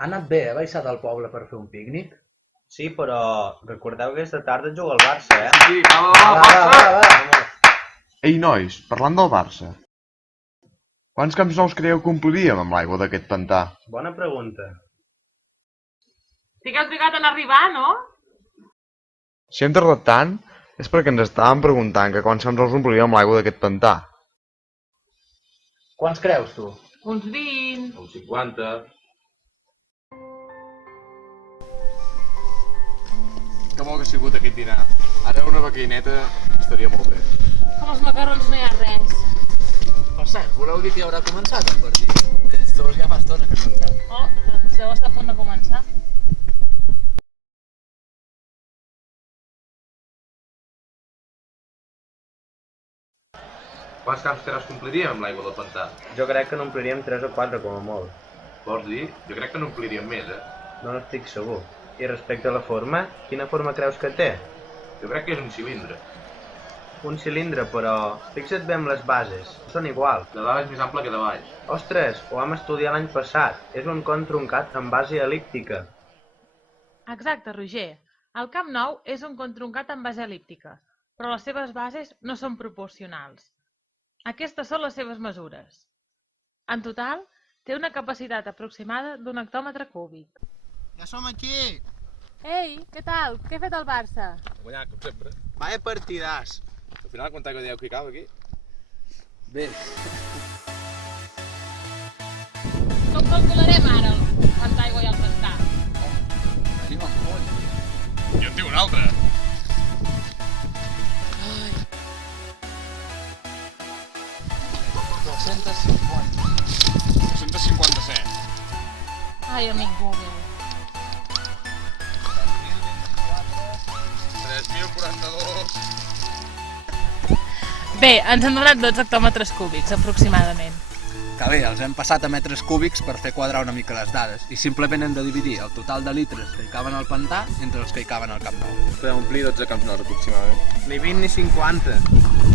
Ha anat bé, baixar del poble per fer un pícnic? Sí, però recordeu que aquesta tarda juga el Barça, eh? Sí, va. Ei, nois, parlant del Barça. Quants camps nous creieu que ompliríem amb l'aigua d'aquest pantà? Bona pregunta. Sí que has trigat en arribar, no? Si hem tardat tant, és perquè ens estàvem preguntant que quants camps nous ompliríem amb l'aigua d'aquest pantà. Quants creus, tu? Uns 20... Un 50. Que bo que ha sigut aquest dinar. Ara una bequineta estaria molt bé. Com els macarrons no hi ha res. Per cert, voleu dir que ja haurà començat el partit? Aquests dos ja fa estona que no estan. Oh, doncs deu estar a punt de començar. Quants camps creus que ompliríem amb l'aigua del pantà? Jo crec que n'ompliríem 3 o 4 com a molt. Vols dir? Jo crec que n'ompliríem més, eh? No n'estic segur. I respecte a la forma, quina forma creus que té? Jo crec que és un cilindre. Un cilindre, però fixa't bé amb les bases. Són iguals. De dalt és més ample que de baix. Ostres, ho vam estudiar l'any passat. És un con truncat amb base el·líptica. Exacte, Roger. El Camp Nou és un con truncat amb base el·líptica, però les seves bases no són proporcionals. Aquestes són les seves mesures. En total, té una capacitat aproximada d'un hectòmetre cúbic. Ja som aquí! Ei, què tal? Què ha fet el Barça? Guanyar, com sempre. Vaya partidàs! Al final, quanta aigua dieu que hi cau aquí? Bé, Com calcularem ara quant aigua hi ha al pantà? tenim el moll. Jo en tinc un altre. Ai, 250. 257. ai, amic Google. 3.042. Bé, ens han donat 12 hectòmetres cúbics, aproximadament. Que bé, els hem passat a metres cúbics per fer quadrar una mica les dades i simplement hem de dividir el total de litres que hi caben al pantà entre els que hi caben al Camp Nou. Podem omplir 12 camps nous aproximadament. Ni 20 ni 50.